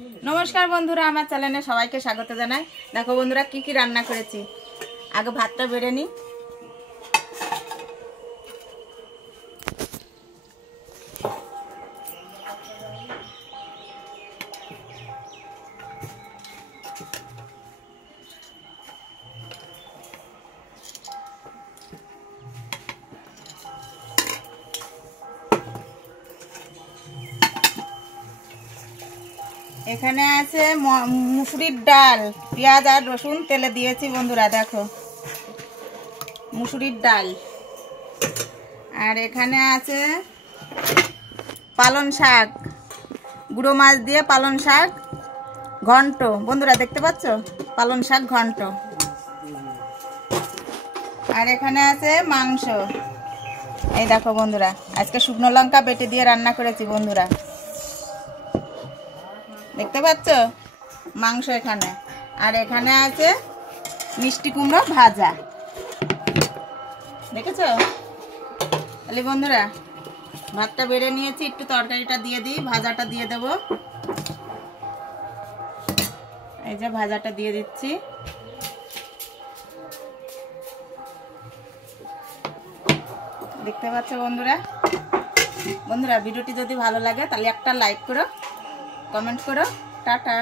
नमस्कार बंधुरा आमार चैनेले सबाइके स्वागत जानाई। देखो बंधुरा की की रान्ना करेছি। आगे भातटा बेड़े नी। এখানে আছে মুসুরির ডাল, পেঁয়াজ আর রসুন তেলে দিয়েছি বন্ধুরা। দেখো মুসুরির ডাল। আর এখানে আছে পালং শাক, গুঁড়ো মাছ দিয়ে পালং শাক ঘন্ট। বন্ধুরা দেখতে পাচ্ছ পালং শাক ঘন্ট। আর এখানে আছে মাংস। এই দেখো বন্ধুরা, আজকে শুকনো লঙ্কা বেটে দিয়ে রান্না করেছি বন্ধুরা। দেখতে পাচ্ছ মাংস এখানে। আর এখানে আছে মিষ্টি কুমড়ো ভাজা। দেখেছো? তাহলে বন্ধুরা ভাতটা বেড়ে নিয়েছি, একটু তরকারিটা দিয়ে দিই, ভাজাটা দিয়ে দেব। এই যে ভাজাটা দিয়ে দিচ্ছি। দেখতে পাচ্ছ বন্ধুরা। বন্ধুরা ভিডিওটি যদি ভালো লাগে তাহলে একটা লাইক করো, কমেন্ট করো। টাটা।